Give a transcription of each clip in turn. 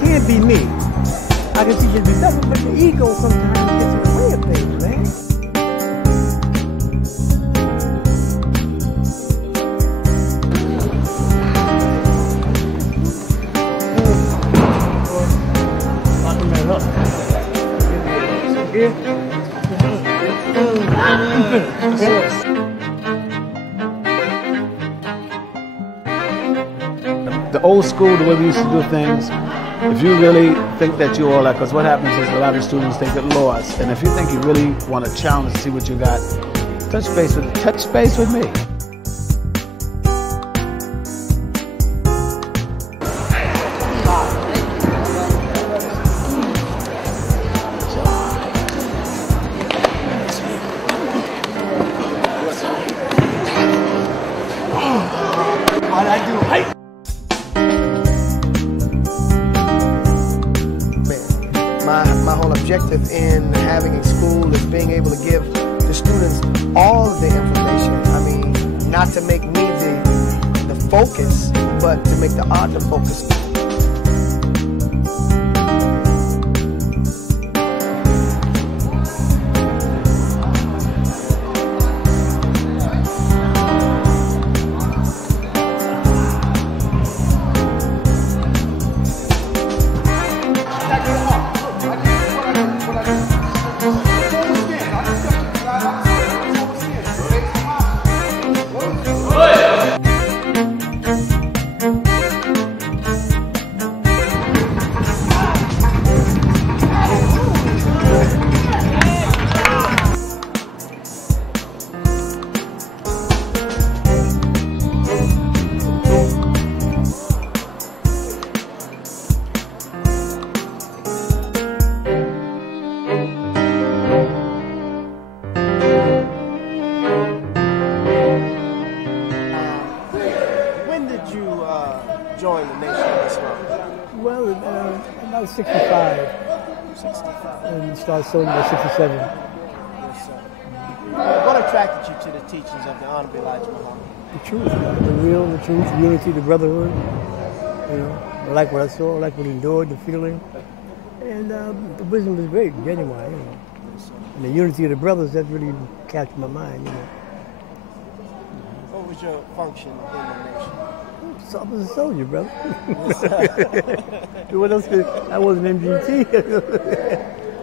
can't be me. I can teach you to be better, but the ego sometimes gets in the way of things, man. The old school, the way we used to do things, if you really think that you're all that, because what happens is a lot of students they get lost, and if you think you really want to challenge to see what you got, touch base with me. My whole objective in having a school is being able to give the students all of the information. I mean, not to make me the focus, but to make the art the focus. Join the Nation of Islam? Well, about 65. 65. And started sewing about 67. Yes, sir. What attracted you to the teachings of the Honorable Elijah Muhammad? The truth, the real, the truth, the unity, the brotherhood. You know, I like what I saw, I like what he endured, the feeling. And the wisdom was great, genuine, you know. And the unity of the brothers, that really captured my mind, you know. What was your function in the nation? So I was a soldier, brother. What else could, I wasn't MGT.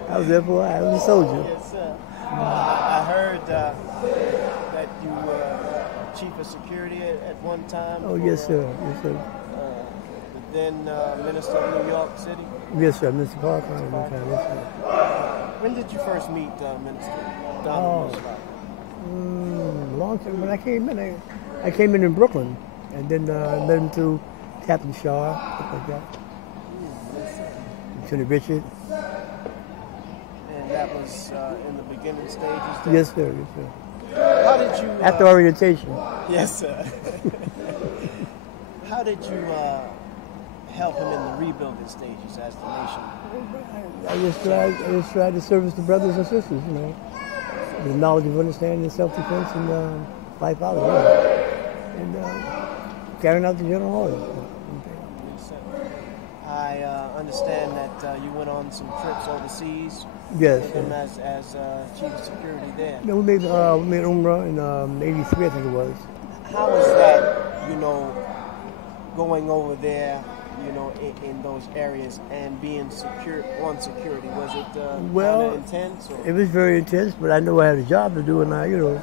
I was FOI, I was a soldier. Yes, sir. I heard that you were chief of security at one time. Oh, yes, sir. Yes, sir. Then Minister of New York City? Yes, sir. Mr. Parker at one time, yes, sir. When did you first meet Minister Donald? Long time. When I came in, I came in Brooklyn. And then led him to Captain Shaw, stuff like that. Lieutenant Richard. And that was in the beginning stages? Then? Yes, sir. Yes, sir. How did you... After orientation. Yes, sir. How did you help him in the rebuilding stages as the nation? I just tried to service the brothers and sisters, you know. The knowledge of understanding self-defense and life out of it. And carrying out the general orders. Yes, sir. I understand that you went on some trips overseas. Yes. With him as chief of security there. Yeah, we made Umrah in '83, I think it was. How was that, you know, going over there, you know, in those areas and being on security? Was it kind of intense? Or? It was very intense, but I know I had a job to do, and you know,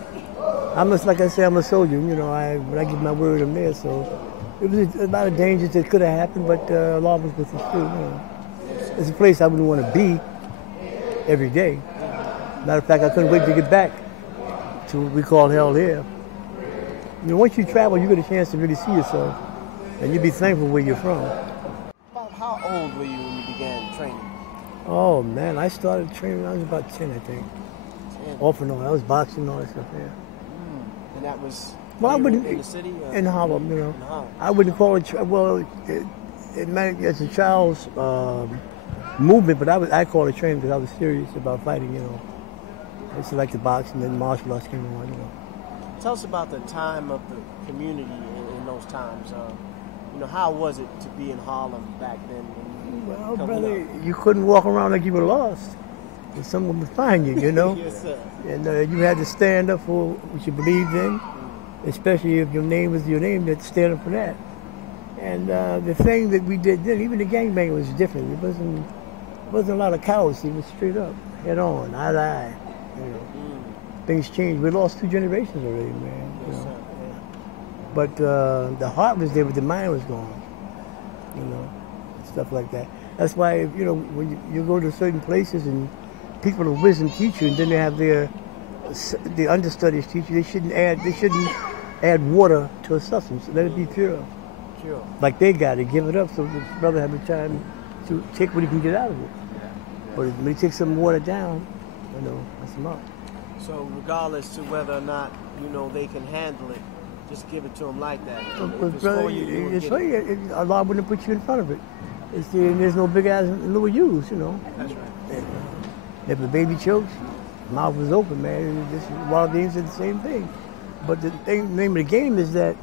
I'm just, like I say, I'm a soldier. You know, when I give my word, I'm there. So it was a lot of dangers that could have happened, but Allah was with us too. You know. It's a place I wouldn't want to be every day. Matter of fact, I couldn't wait to get back to what we call hell here. You know, once you travel, you get a chance to really see yourself, and you be thankful where you're from. About how old were you when you began training? Oh man, I started training when I was about 10, I think. 10. Off and on, I was boxing and all that stuff. Yeah. And that was in the city? In Harlem, you know. In Harlem. I wouldn't call it, it meant as a child's movement, but I call it training because I was serious about fighting, you know. I used to like to box, and then martial arts came along, you know. Tell us about the time of the community in those times. You know, how was it to be in Harlem back then? Well, coming brother, up? you couldn't walk around like you were lost. And someone would find you, you know? Yes, sir. And you had to stand up for what you believed in, especially if your name was your name, you had to stand up for that. And the thing that we did then, even the gangbang was different. It wasn't a lot of cowards. It was straight up, head on, eye to eye. You know, things changed. We lost 2 generations already, man. You Yes, know? sir. But the heart was there, but the mind was gone. You know, stuff like that. That's why, you know, when you go to certain places and people of wisdom teach you, and then they have the understudies teach you, they shouldn't add water to a substance. Let it be pure. Sure. Like they got to give it up, so the brother have the time to take what he can get out of it. But when he takes some water down, you know, that's him up. So regardless to whether or not, you know, they can handle it, just give it to them like that. If But it's brother, for you, you will it's get for it. you. Allah wouldn't put you in front of it. There's no big ass little use, you know. That's right. If the baby chokes, mouth was open, man. Wild things are the same thing. But the name of the game is that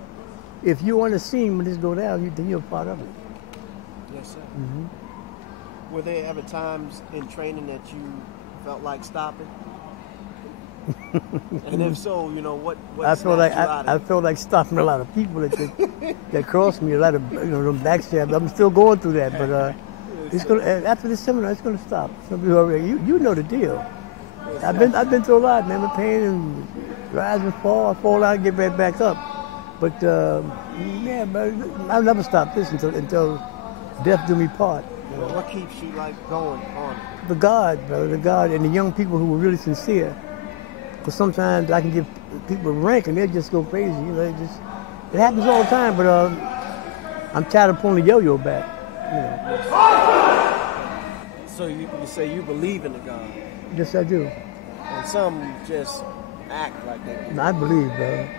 if you're on the scene when this go down, then you're a part of it. Yes, sir. Mm-hmm. Were there ever times in training that you felt like stopping? And if so, you know, what I feel like snapped you out I of it? feel like stopping a lot of people that crossed me, a lot of them backstab. I'm still going through that, but it's gonna after this seminar, it's gonna stop. Some people already, you know the deal. I've been through a lot, man. With pain and rise and fall, I fall out, get right back up. But yeah, but I'll never stop this until death do me part. What keeps you like going on? The God, brother, the God, and the young people who were really sincere. Because sometimes I can give people rank and they just go crazy. You know, it happens all the time. But I'm tired of pulling the yo-yo back. You know. So you say you believe in the God, Yes, I do. and some just act like they do. And I believe, brother.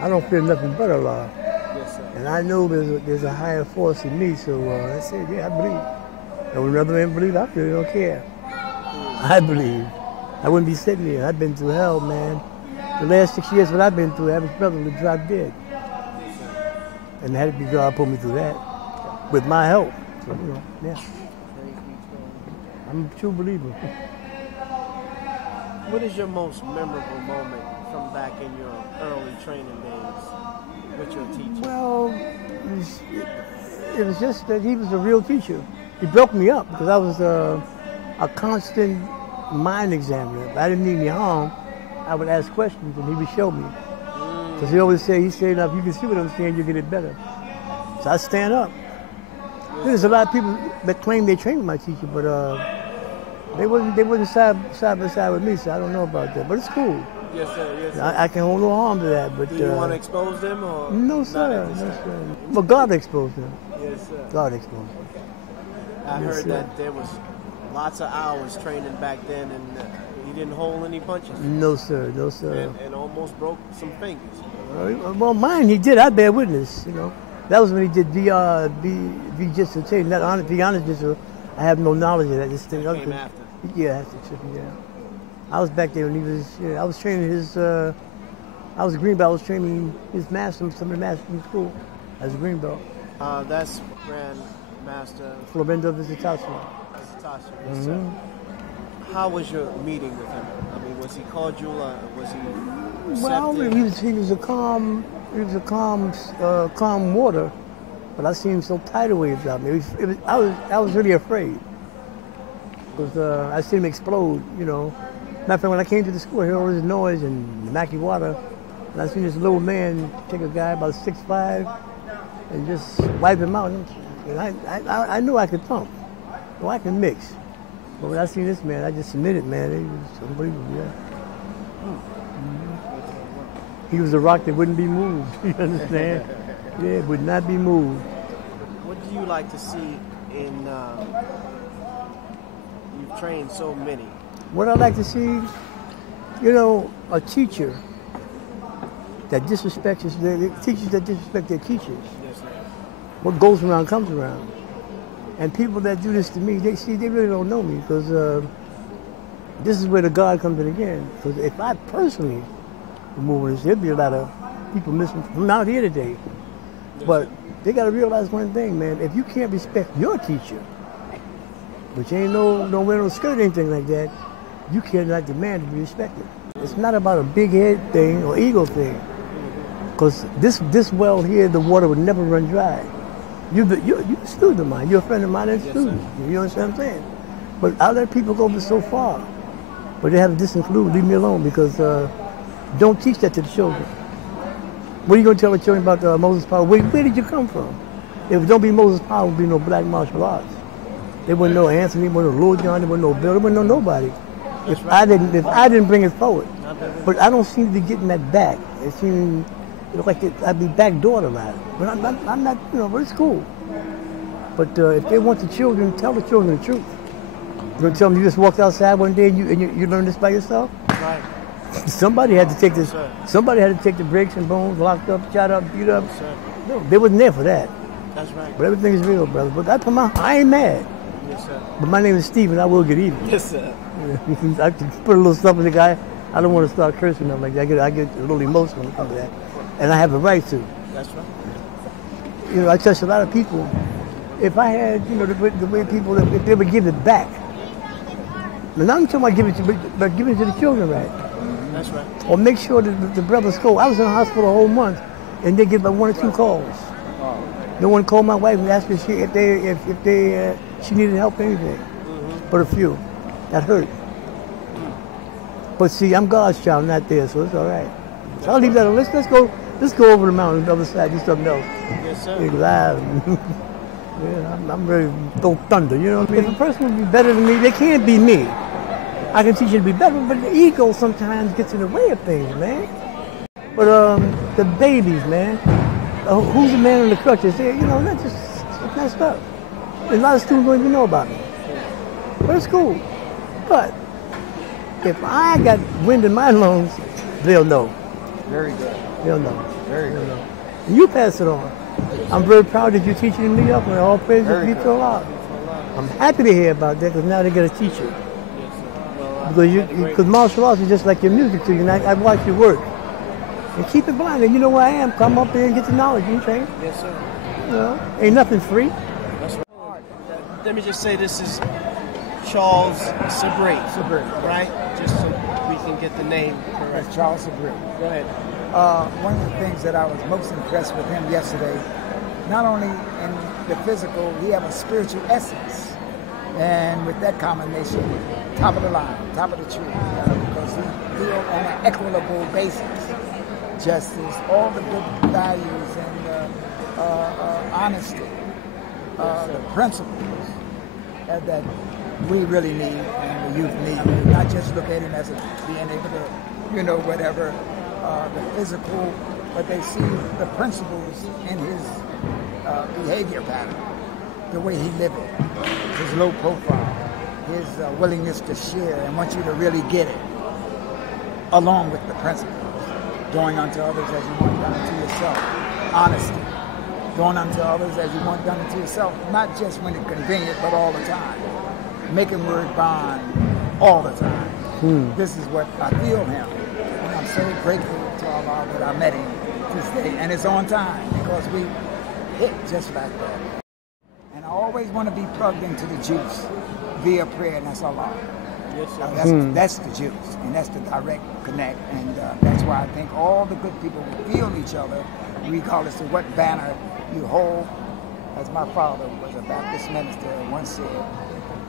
I don't fear nothing but Allah. Yes, sir. And I know there's a higher force in me. So I said, yeah, I believe. And when another man believe, I really don't care. I believe. I wouldn't be sitting here. I've been through hell, man. The last 6 years, what I've been through, average brother would drop dead. And it had to be God put me through that with my help. So, you know, yeah. I'm a true believer. What is your most memorable moment from back in your early training days with your teacher? Well, it was just that he was a real teacher. He broke me up because I was a constant mind examiner. If I didn't need any harm, I would ask questions and he would show me. Because he always say, now if you can see what I'm saying, you'll get it better. So I stand up. There's a lot of people that claim they trained my teacher, but they wasn't side by side with me, so I don't know about that. But it's cool. Yes, sir. Yes, sir. I can hold no harm to that. But Do you want to expose them or no, not sir. at this No, time? sir. Well, God exposed them. Yes, sir. God exposed them. I Yes, heard sir. that there was lots of hours training back then, and he didn't hold any punches, No, sir. No, sir. and almost broke some fingers. Well, mine he did. I bear witness. You know, that was when he did just to tell you, not honest, be honest, just I have no knowledge of that. This thing Came after. Yeah, yeah. I was back there when he was. I was training his. I was a green belt. I was training his master, some of the masters in school, as a green belt. That's Grand Master Florendo Visitation. Tasha. Yes, sir. How was your meeting with him? I mean, was he cordial? Was he receptive? Well, he was a calm. He was a calm water, but I seen him so tidal waves out me. I was really afraid because I seen him explode. You know, matter of fact, when I came to the school, I heard all this noise and the murky water, and I seen this little man take a guy about 6'5" and just wipe him out. And I knew I could pump, so I can mix. But when I seen this man, I just submitted, man. It was unbelievable, yeah. He was a rock that wouldn't be moved, you understand? Yeah, it would not be moved. What do you like to see in? You've trained so many. What I like to see, you know, a teacher that disrespects teachers that disrespect their teachers. Yes, sir. What goes around comes around. And people that do this to me, they really don't know me because this is where the God comes in again. Because if I personally were moving this, there'd be a lot of people missing from out here today. But they got to realize one thing, man. If you can't respect your teacher, but you ain't no wear no skirt or anything like that, you cannot demand to be respected. It's not about a big head thing or ego thing. Because this well here, the water would never run dry. You're a student of mine. You're a friend of mine and a student. You understand what I'm saying? But I let people go so far. But they have to disinclude, leave me alone, because don't teach that to the children. What are you going to tell the children about Moses Powell? Where did you come from? If it don't be Moses Powell, it would be no black martial arts. They wouldn't know Anthony, they wouldn't know Lord John, they wouldn't know Bill, they wouldn't know nobody. If I didn't bring it forward. But I don't seem to be getting that back. It seems like I'd be backdoored a lot. But I'm not, but it's cool. But if they want the children, tell the children the truth. You're going to tell them you just walked outside one day and you learned this by yourself? Right. Somebody had to take this. Somebody had to take the bricks and bones, locked up, shot up, beat up. No, they wasn't there for that. That's right. But everything is real, brother. But I ain't mad. Yes, sir. But my name is Steve, and I will get even. Yes, sir. I can put a little stuff in the guy. I don't want to start cursing them like that. I get a little emotional when it comes to that, and I have a right to. That's right. I touch a lot of people. If I had, the way people, if they would give it back. And I'm talking about giving it to the children, right? That's right. Or make sure that the brothers go. I was in the hospital a whole month, and they get about 1 or 2 calls. No one called my wife and asked her if she needed help or anything. But a few. That hurt. But see, I'm God's child, not theirs, so it's all right. So I'll leave that alone. Let's go over the mountain on the other side, do something else. Yes, sir. I'm ready to throw thunder, you know what I mean? If a person would be better than me, they can't be me. I can teach you to be better, but the ego sometimes gets in the way of things, man. But the babies, man, who's the man on the crutches? That's just messed up. A lot of students don't even know about me. But it's cool. But if I got wind in my lungs, they'll know. Very good. They'll know. Very good. They'll know. And you pass it on. I'm very proud that you're teaching me up, and all praise be to Allah. I'm happy to hear about that, because now they get a teacher. Because martial arts is just like your music to you, and I watch your work. And keep it blind, and you know where I am. Come up there and get the knowledge, you train. Yes, sir. Ain't nothing free. That's right. Let me just say this is Charles Sabri, right? Just so we can get the name correct. That's Charles Sabri. Go ahead. One of the things that I was most impressed with him yesterday, not only in the physical, he has a spiritual essence. And with that combination, top of the line, top of the tree, because he deals on an equitable basis. Justice, all the good values and honesty, the principles that we really need and the youth need. Not just look at him as being able to, whatever, the physical, but they see the principles in his behavior pattern, the way he lived it, his low profile, his willingness to share and want you to really get it, along with the principles. Doing unto others as you want done unto yourself. Honesty. Doing unto others as you want done unto yourself. Not just when it's convenient, but all the time. Making word bond all the time. This is what I feel him. And I'm so grateful to Allah that I met him this day. And it's on time, because we hit just like that. And I always want to be plugged into the juice via prayer, and that's Allah. Yes, sir. That's the juice, and that's the direct connect, and that's why I think all the good people will feel each other, regardless of what banner you hold. As my father was a Baptist minister once said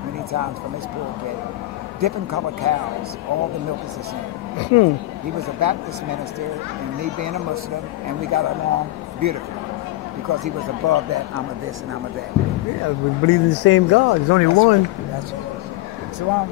many times from his pulpit, different color cows, all the milk is the same. He was a Baptist minister, and me being a Muslim, and we got along beautifully, because he was above that, I'm a this and I'm a that. Yeah, we believe in the same God. There's only one. Right. That's right. So I'm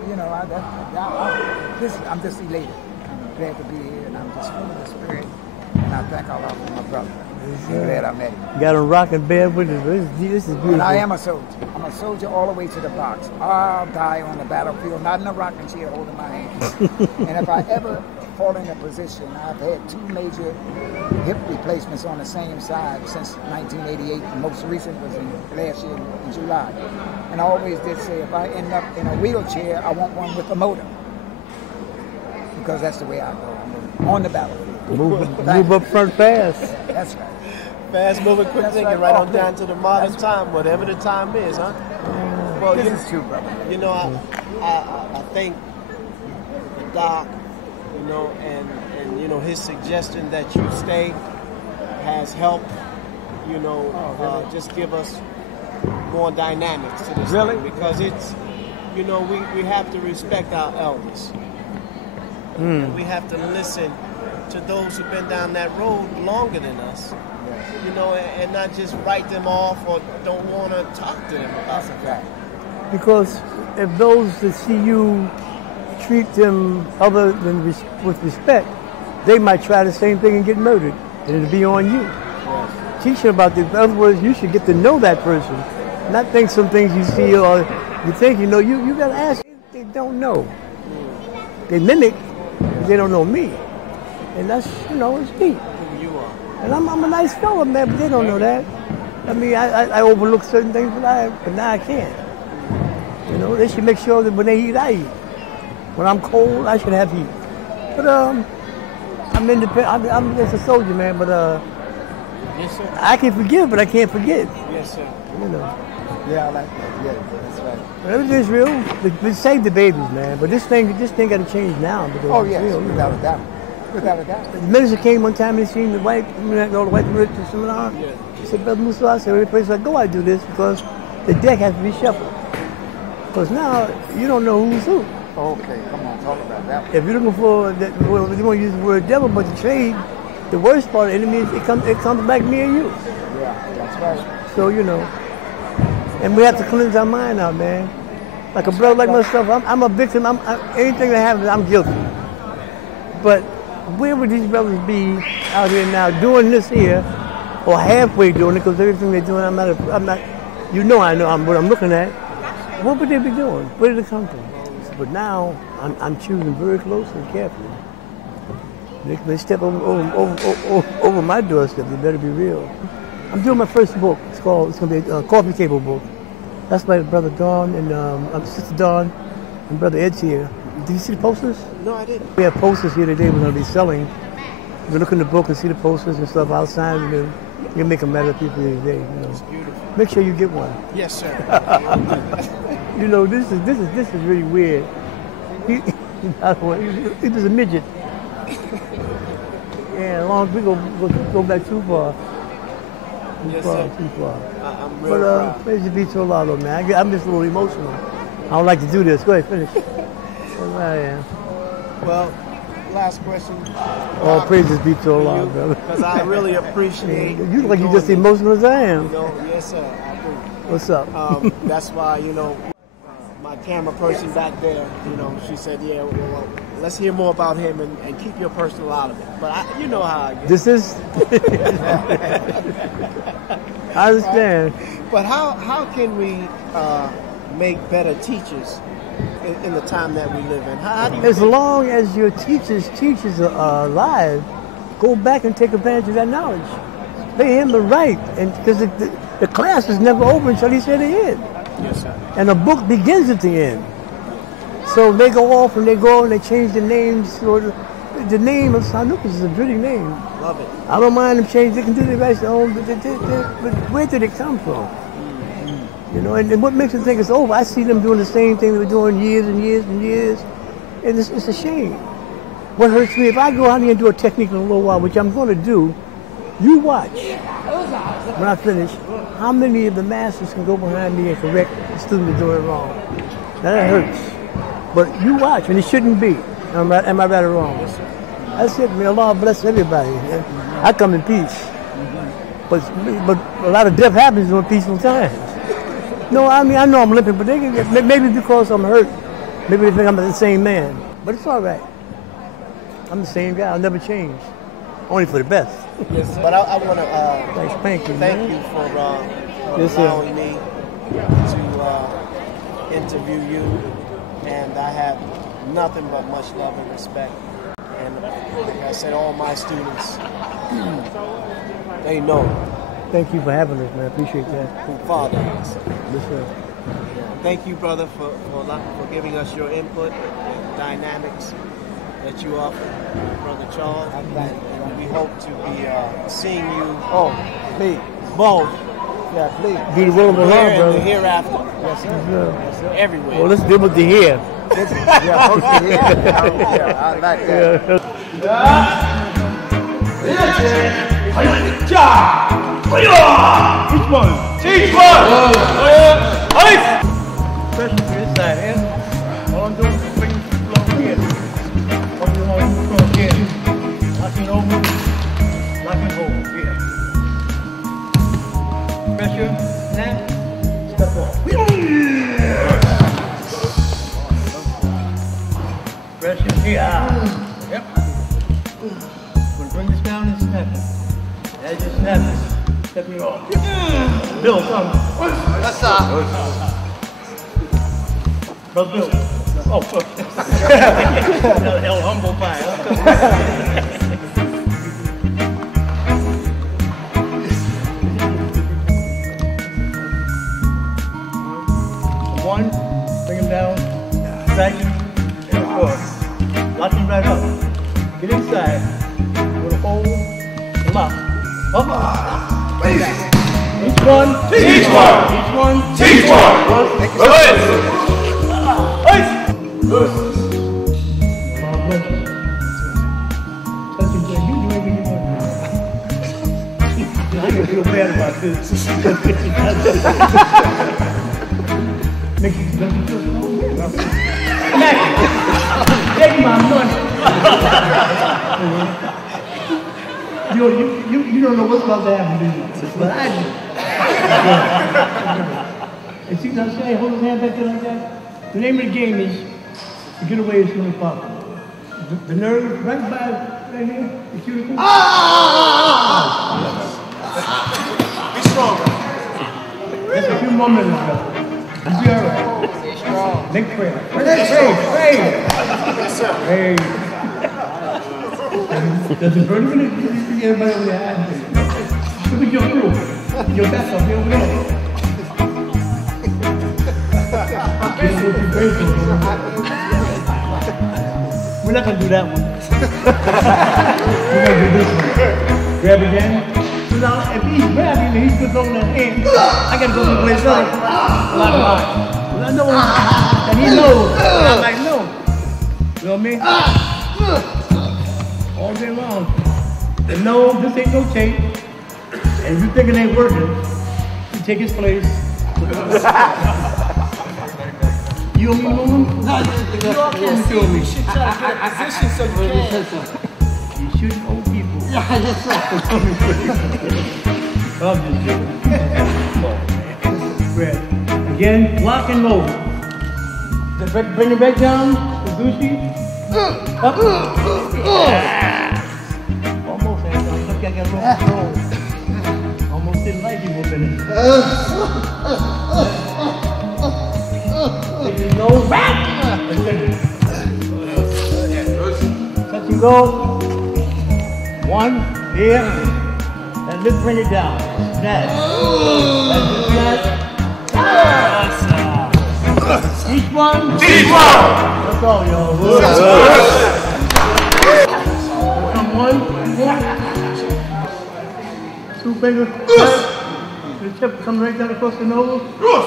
just elated. I'm glad to be here, and I'm just full of the spirit. And I thank Allah for my brother. I'm glad I met him. Got him rocking bed with us. This is beautiful. And I am a soldier. I'm a soldier all the way to the box. I'll die on the battlefield, not in a rocking chair holding my hand. And if I ever fall in a position, I've had 2 major hip replacements on the same side since 1988. The most recent was last year in July. And I always did say, if I end up in a wheelchair, I want one with a motor. Because that's the way I go. On the battlefield. Move up front fast. That's right. Fast moving, quick thinking, right on down to the modern time, whatever the time is, huh? Well, This is true, brother. You know, I think Doc, you know, and you know, his suggestion that you stay has helped, you know, just give us more dynamics to this thing, because it's, you know, we have to respect our elders. And we have to listen to those who've been down that road longer than us, you know, and not just write them off or don't want to talk to them about it. Because if those that see you treat them other than with respect, they might try the same thing and get murdered, and it'll be on you. Teach them about this. In other words, you should get to know that person, not think some things you see or you think you know. You got to ask. They don't know. They mimic. They don't know me, and that's, you know, it's me. You are. And I'm a nice fella, man, but they don't know that. I mean, I overlook certain things, but now I can't. You know, they should make sure that when they eat, I eat. When I'm cold, I should have heat. But I'm independent. I'm just a soldier, man. But Yes, sir. I can forgive, but I can't forget. Yes, sir. You know. Yeah, I like that. Yeah, that's right. Everything's real. We save the babies, man. But this thing got to change now because Oh, it's yes, real. without a doubt. Without a doubt. The minister came one time and he seen the white, all the white military seminar. Yeah. He said, Brother Musa, I said, every place I go, I do this because the deck has to be shuffled. Because now you don't know who's who. Okay, come on, talk about that. If you're looking for, well, you want to use the word devil, but the trade, the worst part of the enemy is it comes back near you. Yeah, that's right. So, you know, and we have to cleanse our mind out, man. Like a brother like myself, I'm a victim. Anything that happens, I'm guilty. But where would these brothers be out here now doing this here, or halfway doing it? Because everything they're doing, I'm not. You know, I know what I'm looking at. What would they be doing? Where did it come from? But now I'm choosing very closely and carefully. They step over my doorstep. They better be real. I'm doing my first book. It's going to be a coffee table book. That's by Brother Don and Sister Dawn and Brother Ed's here. Did you see the posters? No, I didn't. We have posters here today we're going to be selling. You can look in the book and see the posters and stuff outside, and then you can make them better people today. You know. It's beautiful. Make sure you get one. Yes, sir. You know, this is really weird. He was a midget. Yeah, as long as we go back too far. Yes, sir. Too far. I'm real proud. Praise be to Allah, though, man. I'm just a little emotional. I don't like to do this. Go ahead, finish. I am. Well, last question. All praises be to Allah, brother. Because I really appreciate you look like you're just emotional as I am. You know, yes, sir. I do. What's up? That's why, you know, my camera person back there, you know, she said, yeah, well, let's hear more about him and keep your personal out of it. But you know how I get. This is. I understand. But how can we make better teachers in the time that we live in? How do you as long as your teachers are alive, go back and take advantage of that knowledge. Pay him the right, and because the class is never over until he said the end. Yes, sir. And the book begins at the end. So they go off and they change the names. Or the name of Sanukis is a pretty name. Love it. I don't mind them changing. They can do the rest of their own, but where did it come from? You know, and what makes them think it's over? I see them doing the same thing they were doing years and years and years, and it's a shame. What hurts me, if I go out here and do a technique in a little while, which I'm going to do, you watch. When I finish, how many of the masters can go behind me and correct the student that's doing it wrong? Now that hurts. But you watch, and it shouldn't be. Am I right or wrong? That's it. May Allah bless everybody. I come in peace. But a lot of death happens during peaceful times. No, I mean, I know I'm limping, but maybe because I'm hurt. Maybe they think I'm the same man. But it's all right. I'm the same guy. I'll never change. Only for the best. Yes, but I want to thank you for allowing me to interview you, and I have nothing but much love and respect. And like I said, all my students, they know. Thank you for having us, man. I appreciate that. Who Father is. Yes, sir. Thank you, brother, for giving us your input and dynamics that you offer, Brother Charles. We hope to be seeing you Oh, me. both Yeah, please. Do the will of Allah, Here and the brother. hereafter. Yes, sir. Yes, sir. Everywhere. Well, let's deal with the here. Yeah, hope to hear. Yeah, I like that. Each one. Especially for this side here. All I'm doing is bringing the flow here. All you want to do is here. Locking over. Locking over. Here. Pressure. Snap. Step off. Pressure here. Yep. We'll bring this down and snap it. As you snap it, step it off. Bill, come. That's Brother Bill. Oh, fuck. El humble pie, huh? One, bring him down, second, and fourth. Lock him right up. Get inside. With a hold, lock. Up. Each one. Each one. Each one. Each one. I feel bad about this. Take my money. You don't know what's about to happen, do you? But I do. And see what I'm saying? Hold his hand back there like that. The name of the game is to get away as soon as possible. The nerve right by right here, the cuticle. Be stronger. Just a few more minutes, brother. You'll be all right. Stay strong. Make prayer. Pray. Yes, sir. Hey. Does it burn when everybody over there? Look at your crew. Your best up here over there. We're not going to do that one. We're going to do this one. Grab again. So now, if he's grabbing and he's just on that hand, I got to go someplace else. Well, I know, and he knows. And I'm like, no. You know what I mean? All day long. And no, this ain't no tape. And if you think it ain't working, you take his place. You owe me more? No, you all can't see me. You should try to get a position so you can. You shouldn't owe people. Yeah, yes, sir. I'm just joking. Again, lock and load. Bring it back down. The Gucci. Up. Almost, Anton. Look, I got a little control. Almost didn't like you moving it. Take your nose back. Touch and go. One, here. And let's bring it down. Snatch. Each one. Each one. That's all, y'all. Come one. Two fingers. The tip come right down across the nose. Cross.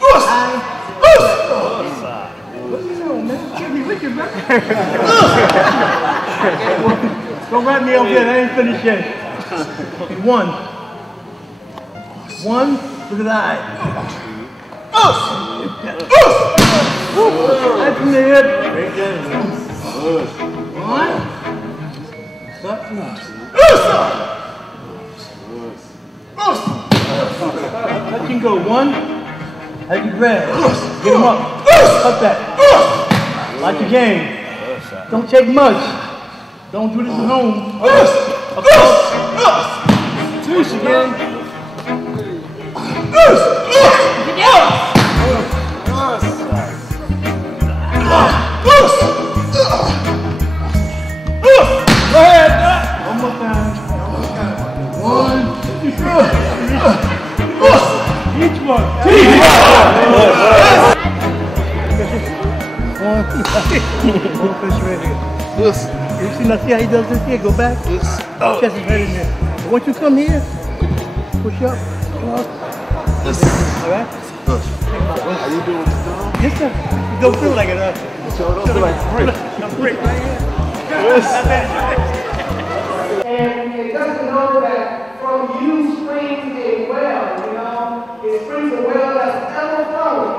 Eye. What you know, man? Give me wicked, man. Don't wrap me up yet. I ain't finished yet. One. One. Look at the eye. Right from the hip. One. Touch and go. One. As you grab. Get him up. Cut that. Like the game. Don't take much. Don't do this at home. Up close. Juice again. Go ahead. One more time. One. Each one. One fish right here. You see, now see how he does this here? Go back. Chest is right in there. But once you come here, push up. All right? Are you doing what you're doing? Yes, sir. You don't feel like it, So don't feel like brick. I'm brick right here. And just to know that from you springs a well, you know, it springs a well that's ever flowing.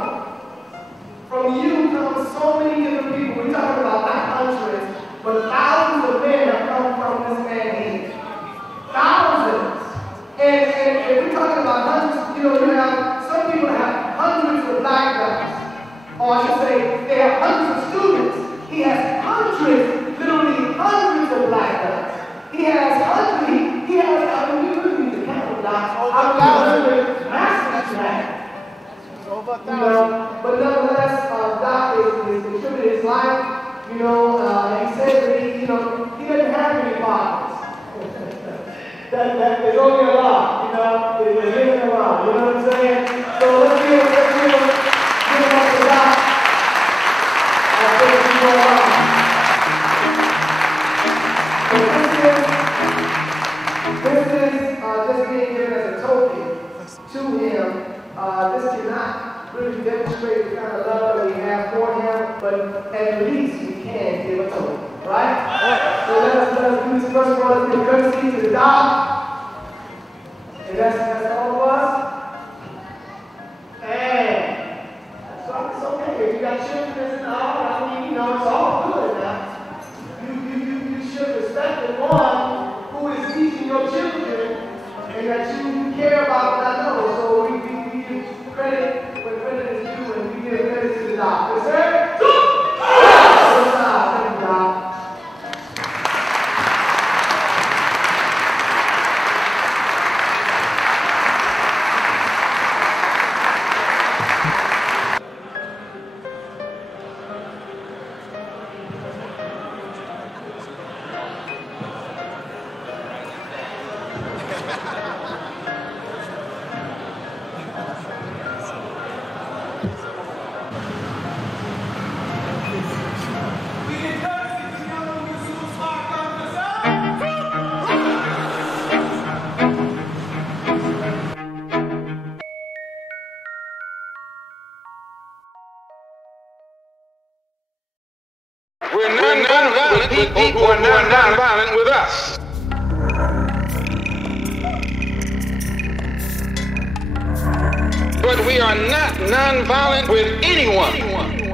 From you comes so many different people. We're talking about not hundreds, but thousands of men have come from this man here. Thousands. And we're talking about hundreds, you know, you have some people have hundreds of black belts. Or I should say, they have hundreds of students. He has hundreds, literally hundreds of black belts. He has hundreds, he has, I mean, we really need to count them, Doc. I've got 100 masters track. Over 1,000. You know, but nonetheless, Doc is contributed his life. You know, he said that he doesn't have any partners. that there's only a lot, you know, there's living around, you know what I'm saying? So let's give him up to Doc. I think we go on. So this is just being given as a token to him. This cannot really demonstrate the kind of love that we have for him, but at least we can give a token, right? So let us do this first of all. Let's give courtesy to the Doc. And that's all of us. And so it's okay. If you got children and all, I mean, you know, it's all good now. You should respect the one who is teaching your children and that you care about what I know. So we give credit where credit is due and we give credit to the Doc. Yes, sir? Thank you, Doc. We're non-violent with people who are non-violent with us. But we are not non-violent with anyone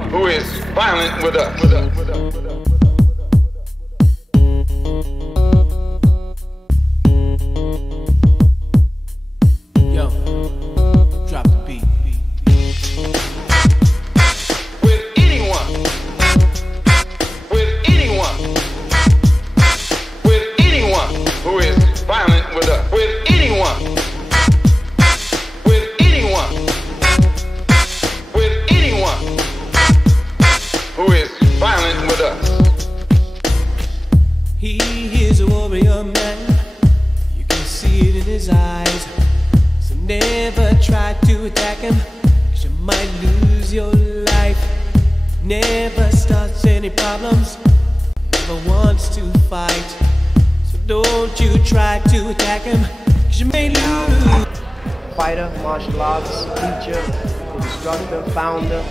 who is violent with us. Yo, drop the beat. Who is violent with us, with anyone, who is violent with us. He is a warrior man, you can see it in his eyes. So never try to attack him, 'cause you might lose your life. Never starts any problems, never wants to fight. Don't you try to attack him, 'cause you may lose. Fighter, martial arts, teacher, instructor, founder,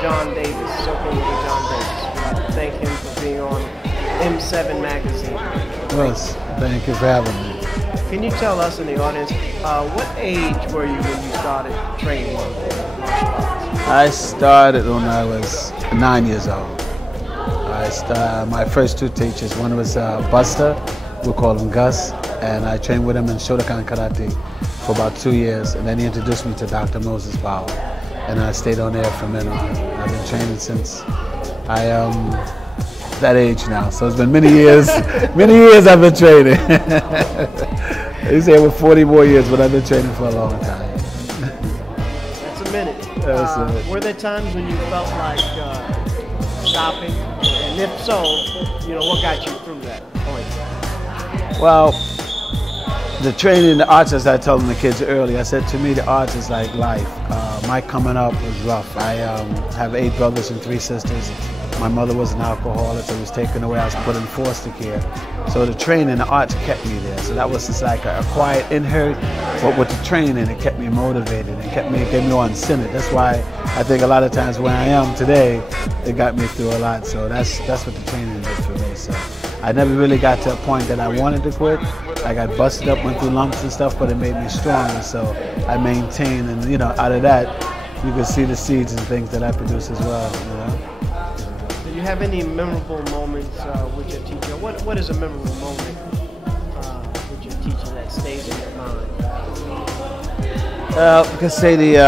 John Davis, Circle with John Davis. We'd like to thank him for being on M7 magazine. Yes, thank you for having me. Can you tell us in the audience, what age were you when you started training martial arts? I started when I was 9 years old. My first two teachers, one was Buster, we call him Gus, and I trained with him in Shotokan Karate for about 2 years, and then he introduced me to Dr. Moses Powell, and I stayed on there from then on. I've been training since I am that age now, so it's been many years, many years I've been training. They say with 40 more years, but I've been training for a long time. That's a minute. Were there times when you felt like stopping? And if so, you know, what got you through that point? Well, the training, the arts, as I told the kids earlier, I said to me the arts is like life. my coming up was rough. I have 8 brothers and 3 sisters. My mother was an alcoholic, so I was taken away. I was put in foster care. So the training, the arts kept me there. So that was just like a quiet inhert, but with the training, it kept me motivated and kept me on centered. That's why I think a lot of times where I am today, it got me through a lot. So that's what the training did for me. So I never really got to a point that I wanted to quit. I got busted up, went through lumps and stuff, but it made me stronger. So I maintained, and you know, out of that, you can see the seeds and things that I produce as well. You know? Do you have any memorable moments with your teacher? What is a memorable moment with your teacher that stays in your mind? We could say the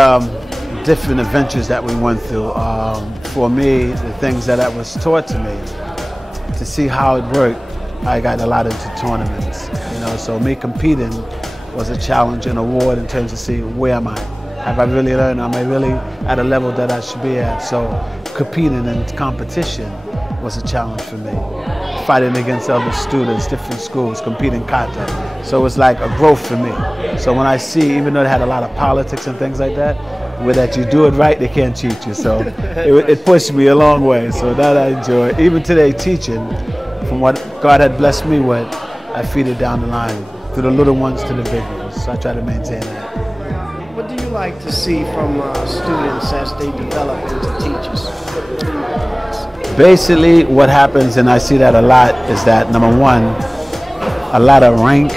different adventures that we went through. For me, the things that was taught to me, to see how it worked, I got a lot into tournaments. You know, so me competing was a challenge and award in terms of seeing where am I? Have I really learned? Am I really at a level that I should be at? So competing in competition was a challenge for me. Fighting against other students, different schools, competing kata. So it was like a growth for me. So when I see, even though it had a lot of politics and things like that, where that you do it right, they can't cheat you. So it pushed me a long way. So that I enjoy. Even today, teaching, from what God had blessed me with, I feed it down the line, through the little ones to the big ones. So I try to maintain that. What do you like to see from students as they develop into teachers? Basically, what happens, and I see that a lot, is that number one, a lot of rank,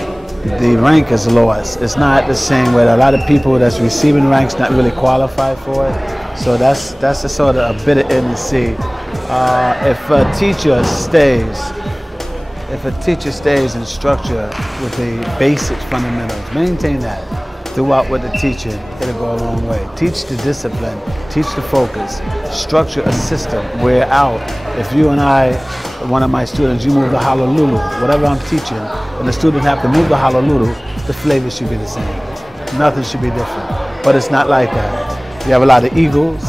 the rank is lost. It's not the same way. A lot of people that's receiving ranks not really qualified for it. So that's a sort of a bit of N to see. If a teacher stays in structure with the basic fundamentals, maintain that throughout with the teaching, it'll go a long way. Teach the discipline, teach the focus, structure a system where if you and I, one of my students, you move the Honolulu, whatever I'm teaching, and the student have to move the Honolulu, the flavor should be the same. Nothing should be different. But it's not like that. You have a lot of egos,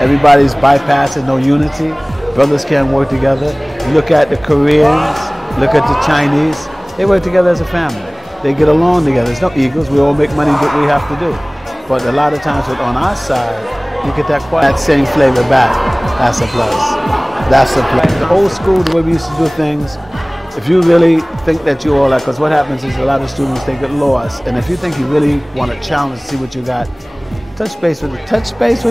everybody's bypassing, no unity, brothers can't work together. Look at the Koreans, look at the Chinese, they work together as a family. They get along together. There's no egos. We all make money, do what we have to do. But a lot of times on our side, you get that same flavor back. That's a plus. That's a plus. The old school, the way we used to do things, if you really think that you all that, because what happens is a lot of students, they get lost. And if you think you really want to challenge, see what you got, touch base with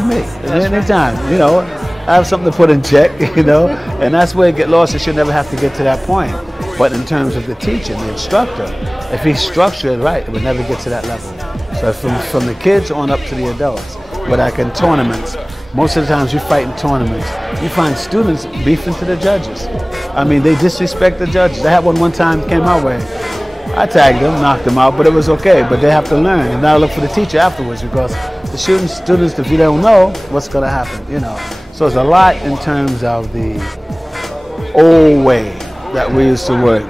me anytime. You know, I have something to put in check, you know, and that's where it get lost. It should never have to get to that point. But in terms of the teaching, the instructor, if he's structured right, it would never get to that level. So from the kids on up to the adults. But like in tournaments, most of the times you fight in tournaments, you find students beefing to the judges. I mean, they disrespect the judges. I had one time came my way. I tagged them, knocked them out, but it was okay. But they have to learn, and now look for the teacher afterwards, because the students, if you don't know, what's going to happen, you know. So it's a lot in terms of the old way that we used to work.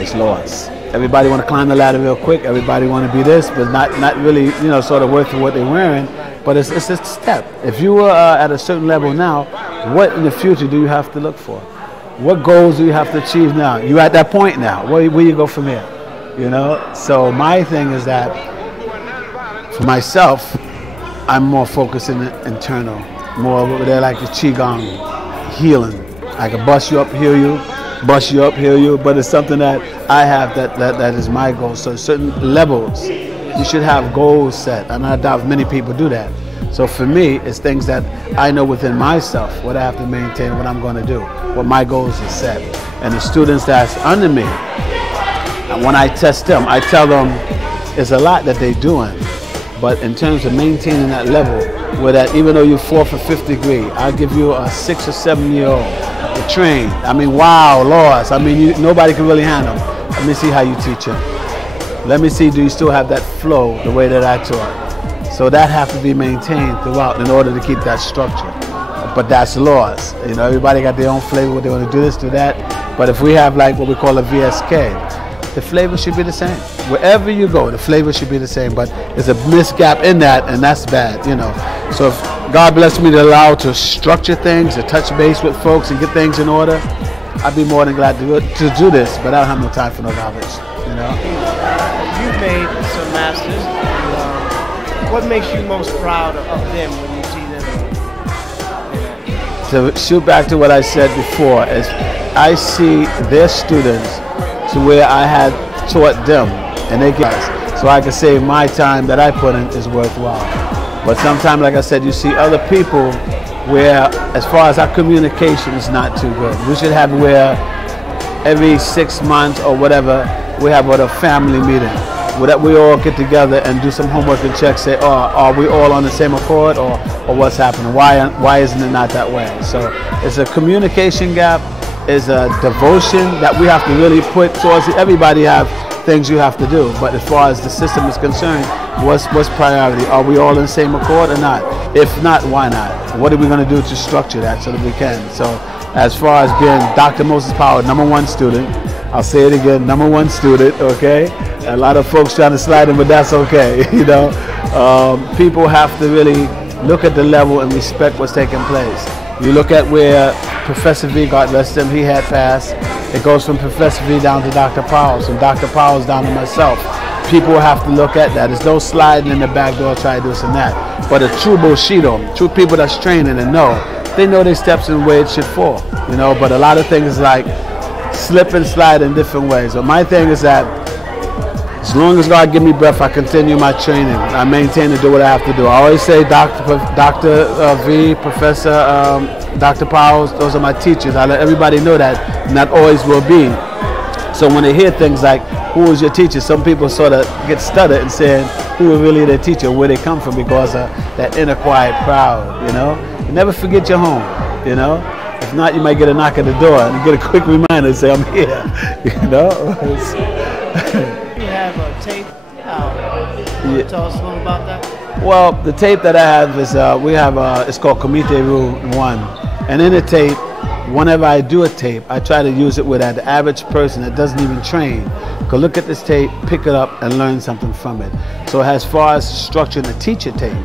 It's lost. Everybody want to climb the ladder real quick. Everybody want to be this, but not really, you know, sort of worth what they're wearing. But it's a step. If you are at a certain level now, what in the future do you have to look for? What goals do you have to achieve now? You're at that point now. Where you go from here? You know. So my thing is that for myself, I'm more focused in the internal, more over there like the qigong, healing. I can bust you up, heal you. Bust you up, heal you, but it's something that I have that is my goal. So certain levels, you should have goals set, and I doubt many people do that. So for me, it's things that I know within myself, what I have to maintain, what I'm going to do, what my goals are set. And the students that's under me, and when I test them, I tell them it's a lot that they're doing, but in terms of maintaining that level, where that even though you're 4th or 5th degree, I'll give you a 6 or 7 year old. Trained. I mean, wow, lost. I mean, nobody can really handle them. Let me see how you teach them. Let me see, do you still have that flow the way that I taught? So that has to be maintained throughout in order to keep that structure. But that's lost. You know, everybody got their own flavor, what they want to do this, do that. But if we have like what we call a VSK, the flavor should be the same. Wherever you go, the flavor should be the same. But there's a misgap in that, and that's bad, you know. So if God bless me to allow to structure things, to touch base with folks and get things in order, I'd be more than glad to do this, but I don't have no time for no garbage, you know. You've made some masters. what makes you most proud of them when you see them? To shoot back to what I said before, is I see their students to where I had taught them, and they get so I can say my time that I put in is worthwhile. But sometimes, like I said, you see other people where, as far as our communication is not too good. We should have where every 6 months or whatever, we have a family meeting where we all get together and do some homework and check, say, oh, are we all on the same accord, or what's happening? Why isn't it not that way? So it's a communication gap, it's a devotion that we have to really put towards it. Everybody have things you have to do, but as far as the system is concerned, what's priority? Are we all in the same accord or not? If not, why not? What are we going to do to structure that so that we can? So as far as being Dr. Moses Power, #1 student, I'll say it again, #1 student, okay? A lot of folks trying to slide in, but that's okay, you know? People have to really look at the level and respect what's taking place. You look at where Professor V, God rest him, he had passed. It goes from Professor V down to Dr. Powell, from Dr. Powell's down to myself. People have to look at that. There's no sliding in the back door, try this and that. But a true Bushido, true people that's training and they know their steps and where it should fall, you know? But a lot of things like slip and slide in different ways. So my thing is that as long as God give me breath, I continue my training. I maintain to do what I have to do. I always say Dr. V, Professor, Dr. Powers, those are my teachers. I let everybody know that, and that always will be. So when they hear things like, who is your teacher? Some people sort of get stuttered and saying, who is really their teacher, where they come from, because of that inner quiet pride, you know? You never forget your home, you know? If not, you might get a knock at the door and you get a quick reminder and say, I'm here, you know? You have a tape out. Can you tell us a little about that? Well, the tape that I have is, it's called Comité Rule 1. And in the tape, whenever I do a tape, I try to use it with the average person that doesn't even train. Could look at this tape, pick it up, and learn something from it. So as far as structuring a teacher tape,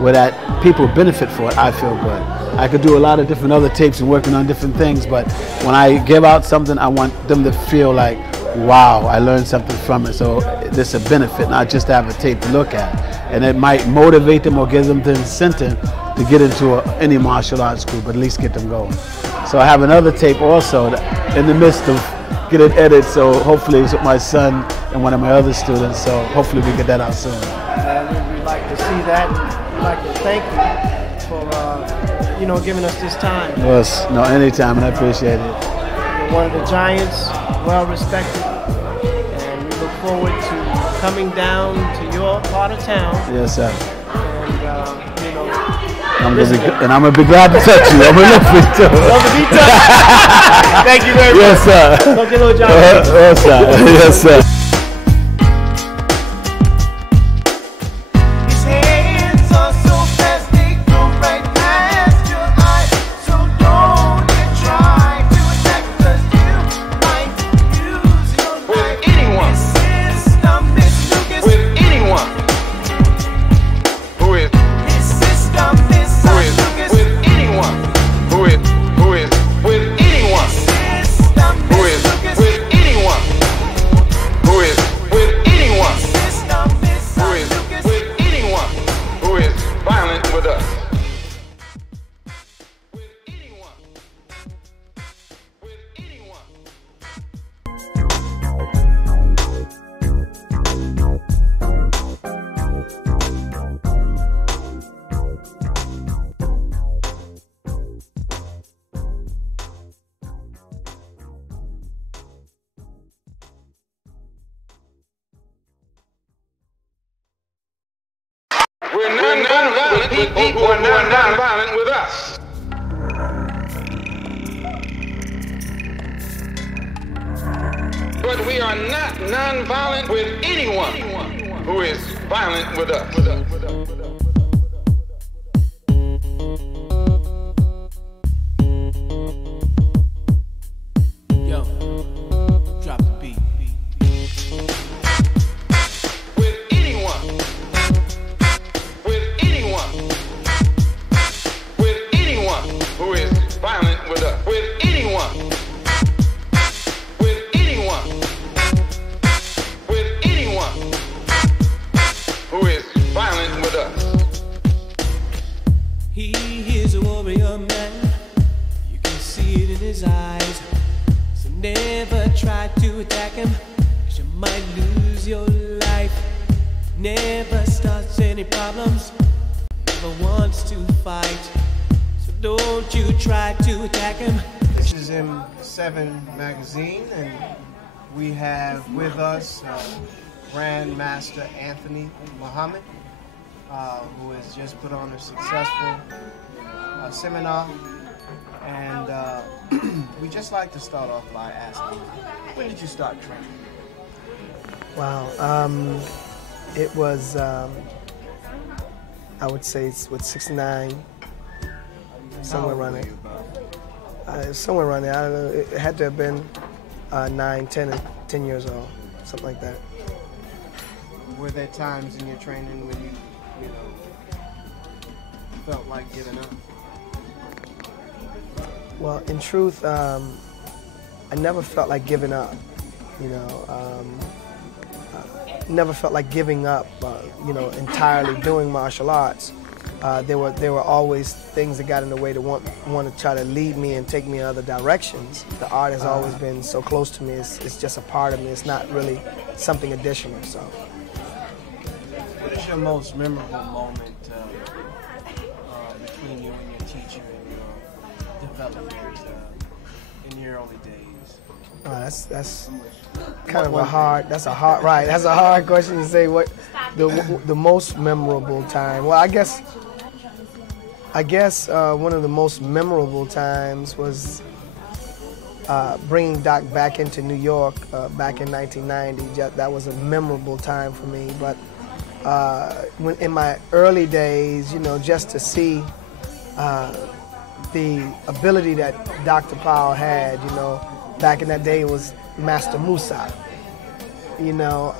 where that people benefit for it, I feel good. I could do a lot of different other tapes and working on different things, but when I give out something, I want them to feel like, wow, I learned something from it. So this is a benefit, not just to have a tape to look at. And it might motivate them or give them the incentive to get into any martial arts school, but at least get them going. So I have another tape also in the midst of getting edited, so hopefully it's with my son and one of my other students, so hopefully we get that out soon. And we'd like to see that. We'd like to thank you for giving us this time. Yes, no, anytime, and I appreciate it. You're one of the giants, well respected, and we look forward to coming down to your part of town. Yes, sir. And I'm gonna be glad to touch you. I'm gonna look for you too. Love to be touched. Thank you very much. Yes, sir. Love your little John. Yes, sir. Yes, sir. We're non-violent with people who are non-violent with us. But we are not non-violent with anyone who is violent with us. Yo, drop the beat. Who is violent warrior man. You can see it in his eyes. So never try to attack him, 'cause you might lose your life. Never starts any problems, never wants to fight. So don't you try to attack him. This is M7 Magazine, and we have with us Grandmaster Anthony Muhammad, who has just put on a successful seminar. And we just like to start off by asking, when did you start training? Wow. It was, I would say it's with 69, somewhere around there. Somewhere around there. I don't know. It had to have been 9, 10 years old, something like that. Were there times in your training when you know, felt like giving up? Well, in truth, I never felt like giving up. You know, never felt like giving up. You know, entirely doing martial arts. There were always things that got in the way to want to try to lead me and take me in other directions. The art has always been so close to me. It's just a part of me. It's not really something additional. So, what is your most memorable moment between you and your teacher in your development in your early days? That's kind of a hard. That's a hard question to say. What the most memorable time? Well, I guess one of the most memorable times was bringing Doc back into New York back in 1990. That was a memorable time for me. But when in my early days, you know, just to see the ability that Dr. Powell had, you know, back in that day it was Master Musa. You know,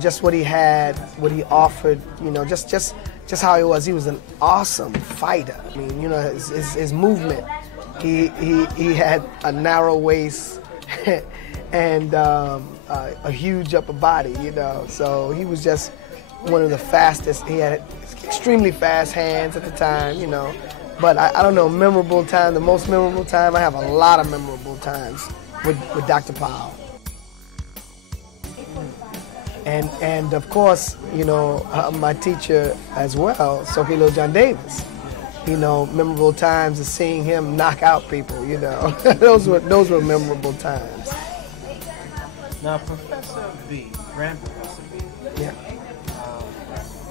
just what he had, what he offered, you know, just how he was. He was an awesome fighter. I mean, you know, his movement. He had a narrow waist and a huge upper body, you know. So he was just one of the fastest. He had extremely fast hands at the time, you know. But I don't know, memorable time, the most memorable time. I have a lot of memorable times with Dr. Powell. And of course, you know, my teacher as well, Sohilo John Davis. You know, memorable times of seeing him knock out people. You know, those were memorable times. Now, Professor V, Grand Professor V. Yeah.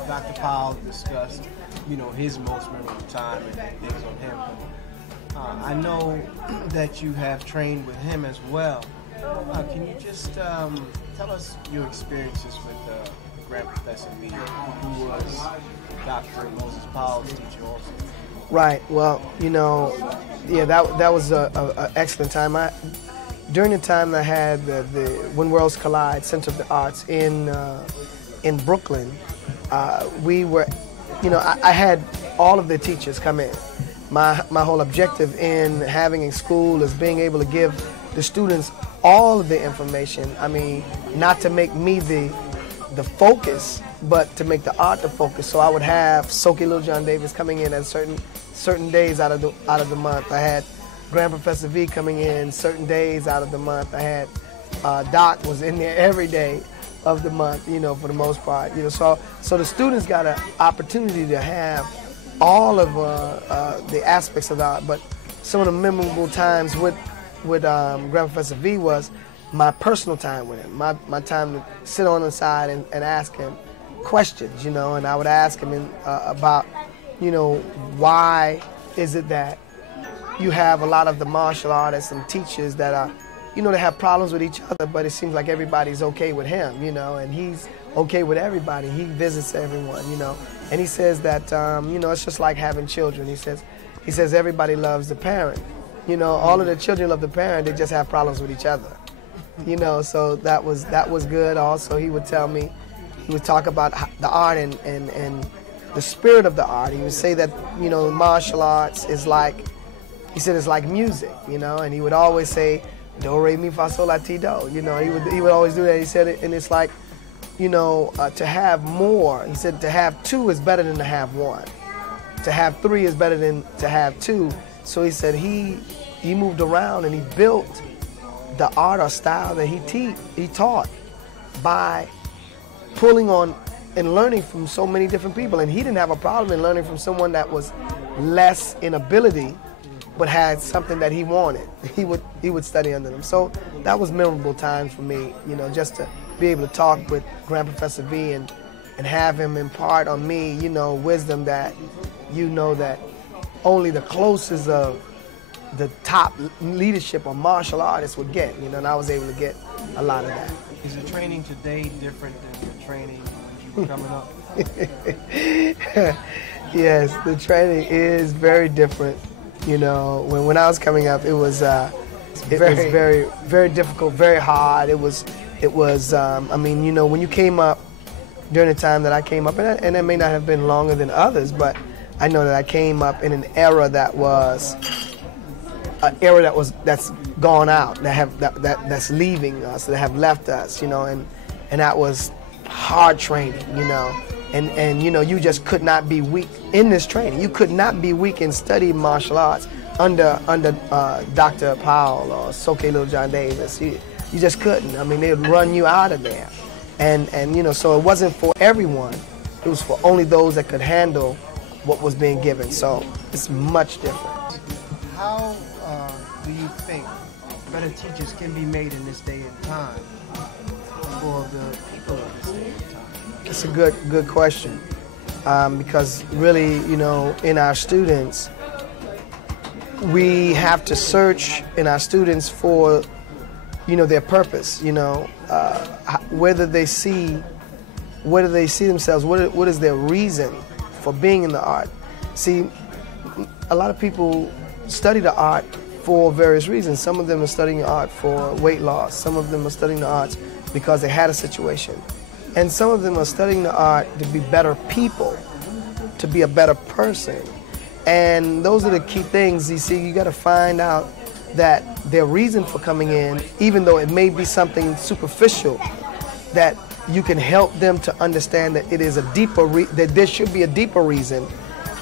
Dr. Powell discussed, you know, his most memorable time and things on him. I know that you have trained with him as well. Can you just tell us your experiences with Grand Professor V, who was Dr. Moses Powell's teacher also? Right. Well, you know, yeah, that was an excellent time. During the time I had the When Worlds Collide Center of the Arts in Brooklyn, we were, you know, I had all of the teachers come in. My whole objective in having a school is being able to give the students all of the information. I mean, not to make me the focus, but to make the art the focus. So I would have Soki Lil John Davis coming in at certain days out of the month. I had Grand Professor V coming in certain days out of the month. I had Doc was in there every day of the month, you know, for the most part. You know, so the students got an opportunity to have all of the aspects of the art. But some of the memorable times with Grand Professor V was my personal time with him, my time to sit on the side and ask him questions, you know, and I would ask him about, you know, why is it that you have a lot of the martial artists and teachers that are, you know, they have problems with each other, but it seems like everybody's okay with him, you know, and he's okay with everybody. He visits everyone, you know, and he says that, you know, it's just like having children. He says everybody loves the parent. You know, all of the children love the parent, they just have problems with each other. You know, so that was good. Also, he would tell me, he would talk about the art and the spirit of the art. He would say that, you know, martial arts is like, he said it's like music, you know, and he would always say, do, re, mi, fa, sol, la, ti, do. You know, he would always do that. He said it, and it's like, you know, to have more. He said to have two is better than to have one. to have 3 is better than to have 2. So he said he moved around and he built the art or style that he taught by pulling on and learning from so many different people. And he didn't have a problem in learning from someone that was less in ability but had something that he wanted. He would study under them. So that was memorable times for me, you know, just to be able to talk with Grand Professor V and have him impart on me, you know, wisdom that, you know, that only the closest of the top leadership or martial artists would get, you know, and I was able to get a lot of that. Is the training today different than your training when you were coming up? Yes, the training is very different. You know, when I was coming up, it was very, very difficult, very hard. It was. I mean, you know, when you came up during the time that I came up, and that may not have been longer than others, but I know that I came up in an era that was an era that's gone out, that's leaving us, that have left us, you know, and that was hard training, you know. And you know, you just could not be weak in this training. You could not be weak in studying martial arts under Dr. Powell or Soke Little John Davis. You just couldn't. I mean, they would run you out of there. And you know, so it wasn't for everyone. It was for only those that could handle what was being given. So it's much different. How do you think better teachers can be made in this day and time for the people of this day and time? It's a good question, because really, you know, in our students, we have to search in our students for, you know, their purpose. You know, where do they see themselves? What is their reason for being in the art? See, a lot of people study the art for various reasons. Some of them are studying art for weight loss. Some of them are studying the arts because they had a situation. And some of them are studying the art to be better people, to be a better person. And those are the key things. You see, you got to find out that their reason for coming in, even though it may be something superficial, that you can help them to understand that it is a deeper, that there should be a deeper reason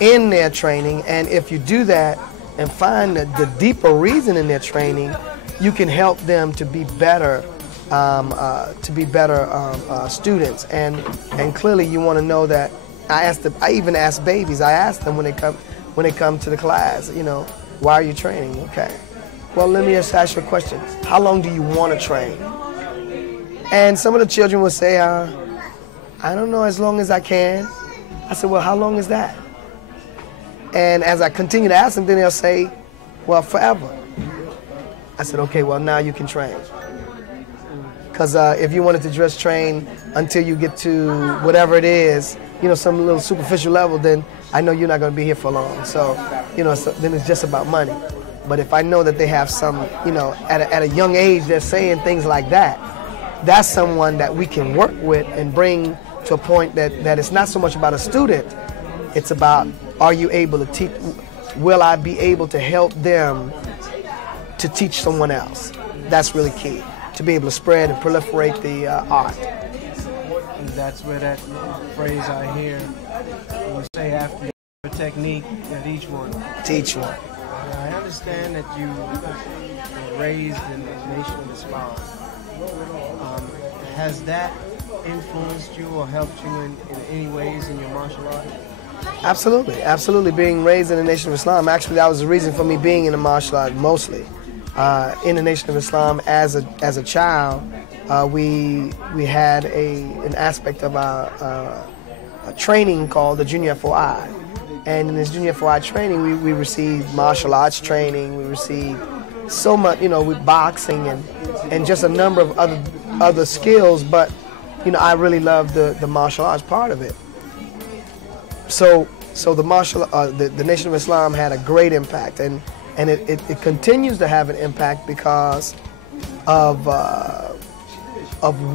in their training. And if you do that and find the deeper reason in their training, you can help them to be better. Students, and clearly you want to know that. I even ask babies. I ask them when they come to the class, you know, why are you training? Okay, well, let me just ask you a question. How long do you want to train? And some of the children will say, I don't know, as long as I can. I said, well, how long is that? And as I continue to ask them, then they'll say, well, forever. I said, okay, well, now you can train. Because if you wanted to just train until you get to whatever it is, you know, some little superficial level, then I know you're not going to be here for long. So, you know, then it's just about money. But if I know that they have some, you know, at a young age, they're saying things like that, that's someone that we can work with and bring to a point that it's not so much about a student. It's about, are you able to teach? Will I be able to help them to teach someone else? That's really key. To be able to spread and proliferate the art. And that's where that phrase I hear you say after your technique, that each one. Teach one. I understand that you were raised in the Nation of Islam. Has that influenced you or helped you in any ways in your martial art? Absolutely, absolutely. Being raised in the Nation of Islam, actually that was the reason for me being in the martial art mostly. In the Nation of Islam, as a child, we had an aspect of our training called the Junior FOI, and in this Junior FOI training, we received martial arts training. We received so much, you know, with boxing and just a number of other skills. But you know, I really loved the martial arts part of it. So the Nation of Islam had a great impact, and it continues to have an impact because of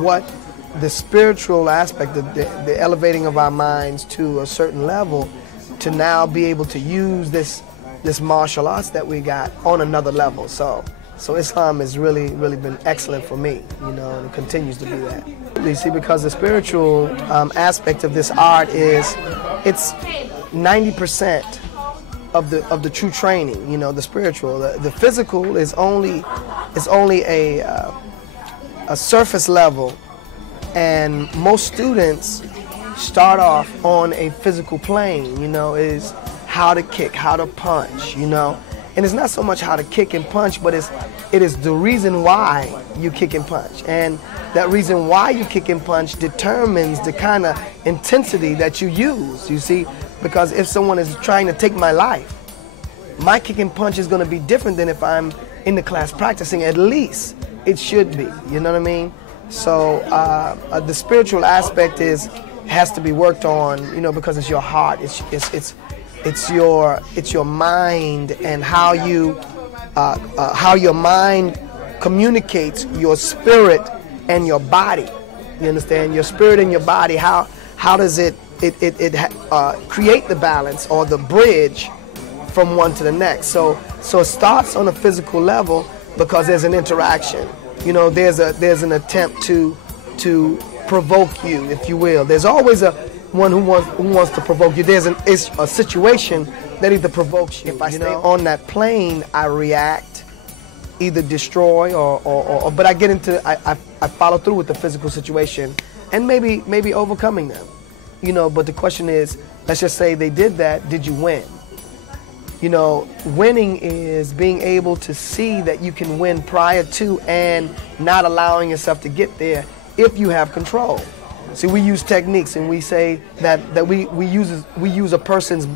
what the spiritual aspect, the elevating of our minds to a certain level, to now be able to use this martial arts that we got on another level. So Islam has really been excellent for me, you know, and it continues to do that. You see, because the spiritual aspect of this art is, 90% of the true training. You know, the spiritual. The physical is only a surface level, and most students start off on a physical plane. You know, is how to kick, how to punch. You know, and it's not so much how to kick and punch, but it is the reason why you kick and punch, and that reason why you kick and punch determines the kind of intensity that you use. You see, because if someone is trying to take my life, my kick and punch is going to be different than if I'm in the class practicing. At least it should be. You know what I mean? So the spiritual aspect has to be worked on. You know, because it's your heart. It's your mind, and how your mind communicates your spirit and your body. You understand? Your spirit and your body. How does it create the balance or the bridge from one to the next? So it starts on a physical level because there's an interaction. You know, there's an attempt to provoke you, if you will. There's always one who wants to provoke you. There's a situation that either provokes you. If I stay on that plane, I react, either destroy or but I get into I follow through with the physical situation and maybe overcoming them. You know, but the question is, let's just say they did that, did you win? You know, winning is being able to see that you can win prior to and not allowing yourself to get there if you have control. See, we use techniques and we say that we use a person's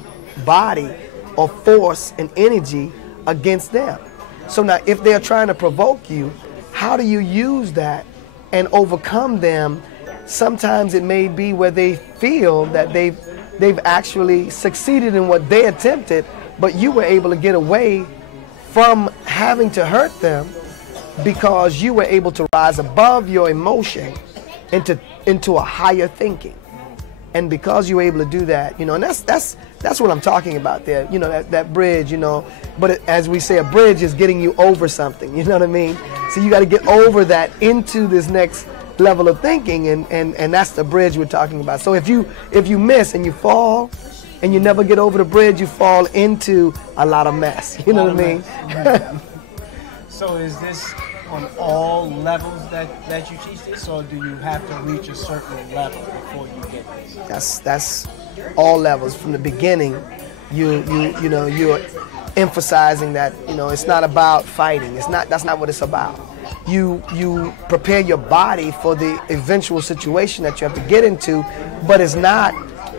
body or force and energy against them. So now if they're trying to provoke you, how do you use that and overcome them? Sometimes it may be where they feel that they've actually succeeded in what they attempted, but you were able to get away from having to hurt them because you were able to rise above your emotion into a higher thinking. And because you were able to do that, you know, and that's what I'm talking about there, you know, that bridge, you know. But as we say, a bridge is getting you over something, you know what I mean? So you got to get over that into this next level of thinking, and that's the bridge we're talking about. So if you miss and you fall and you never get over the bridge, you fall into a lot of mess, you know what I mean? So is this on all levels that you teach this, or do you have to reach a certain level before you get this? That's all levels. From the beginning, you're emphasizing that, you know, it's not about fighting. That's not what it's about. You prepare your body for the eventual situation that you have to get into, but it's not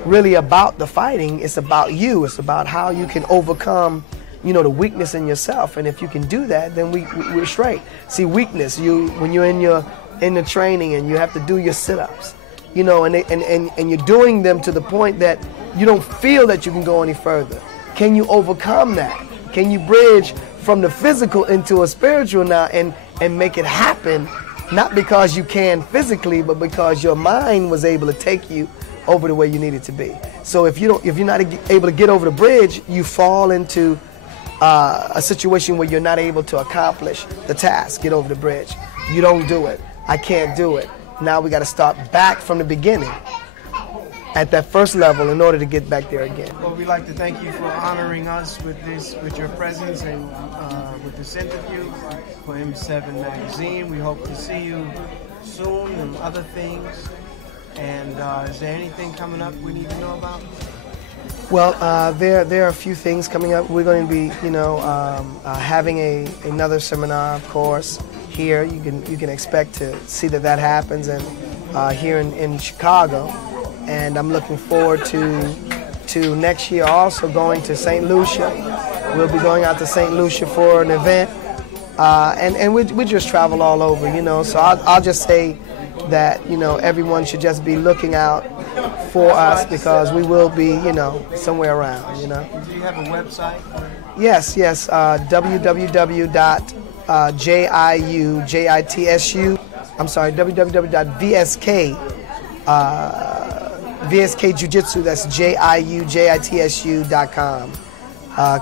really about the fighting. It's about you. It's about how you can overcome, you know, the weakness in yourself. And if you can do that, then we're straight. See, weakness, when you're in the training and you have to do your sit-ups, you know, and you're doing them to the point that you don't feel that you can go any further. Can you overcome that? Can you bridge from the physical into a spiritual now and make it happen, not because you can physically, but because your mind was able to take you over the way you needed to be. So if you're not able to get over the bridge, you fall into a situation where you're not able to accomplish the task, get over the bridge. You don't do it. I can't do it. Now we got to start back from the beginning at that first level in order to get back there again. Well, we'd like to thank you for honoring us with your presence and with this interview for M7 Magazine. We hope to see you soon and other things. And is there anything coming up we need to know about? Well, there are a few things coming up. We're going to be, you know, having another seminar, of course, here. You can expect to see that happens, and here in Chicago. And I'm looking forward to next year also going to St. Lucia. We'll be going out to St. Lucia for an event, and we just travel all over, you know. So I'll just say that, you know, everyone should just be looking out for us because we will be, you know, somewhere around, you know. Do you have a website? Yes, VSK Jiu-Jitsu, that's JIUJITSU.com.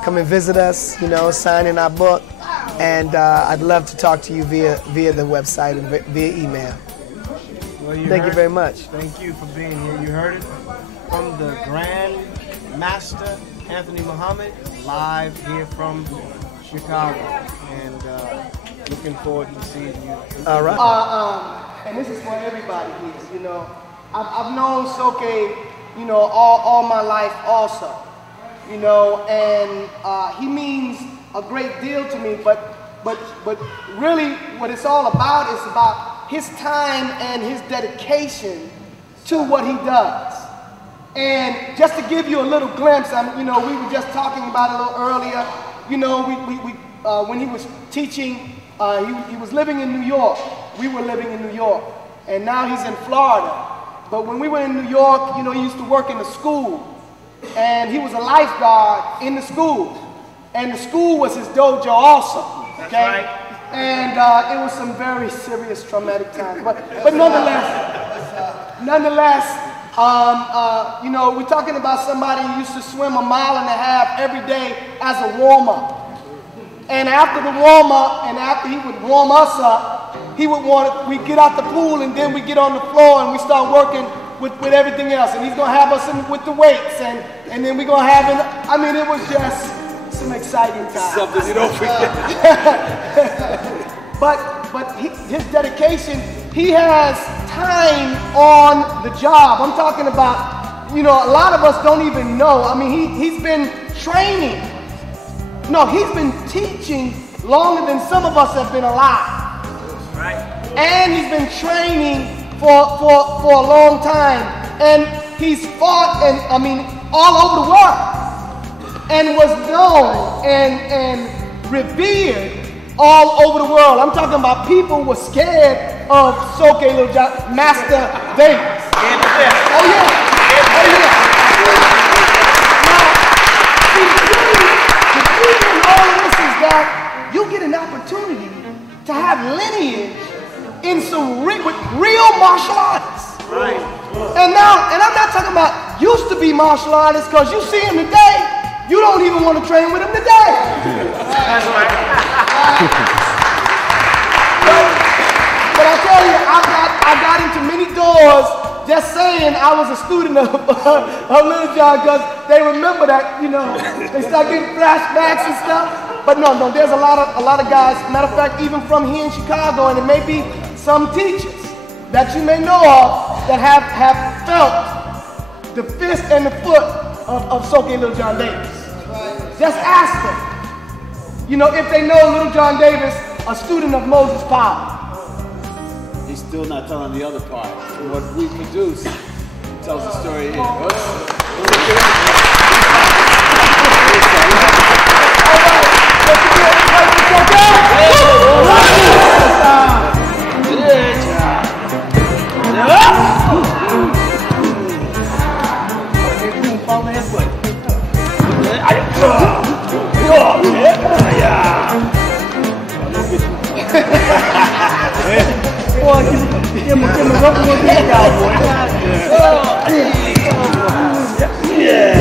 Come and visit us, you know, sign in our book, and I'd love to talk to you via the website and via email. Well, Thank you very much. Thank you for being here. You heard it from the Grand Master Anthony Muhammad, live here from Chicago, and looking forward to seeing you. All right. And this is for everybody here. You know, I've known Soke, you know, all my life also. You know, and he means a great deal to me. But really, what it's all about is about his time and his dedication to what he does. And just to give you a little glimpse, you know, we were just talking about it a little earlier. You know, when he was teaching, he was living in New York. We were living in New York, and now he's in Florida. But when we were in New York, you know, he used to work in the school, and he was a lifeguard in the school, and the school was his dojo also. Okay, that's right. And it was some very serious traumatic times, but nonetheless, you know, we're talking about somebody who used to swim 1.5 miles every day as a warm-up. And after the warm-up, and after he would warm us up, we'd get out the pool, and then we get on the floor and we start working with everything else. And he's gonna have us with the weights, and then we're gonna have I mean, it was just some exciting times. Something you don't forget. But his dedication, he has time on the job. I'm talking about, you know, a lot of us don't even know. I mean, he's been training. No, he's been teaching longer than some of us have been alive. Right. And he's been training for a long time. And he's fought, and I mean, all over the world. And was known and revered all over the world. I'm talking about people were scared of Soke Little John, Master Davis. Oh yeah. Oh yeah. Now, the beauty in all of this is that you get an opportunity to have lineage in some real martial artists. Right. And I'm not talking about used to be martial artists, because you see him today, you don't even want to train with him today. That's right. But I tell you, I got into many doors just saying I was a student of Little John, because they remember that, you know, they start getting flashbacks and stuff. But no, there's a lot of guys, matter of fact, even from here in Chicago, and it may be some teachers that you may know of that have felt the fist and the foot of Soke Little John Davis. Just ask them, you know, if they know Little John Davis, a student of Moses Power. He's still not telling the other part. What we produce tells the story here. Yeah,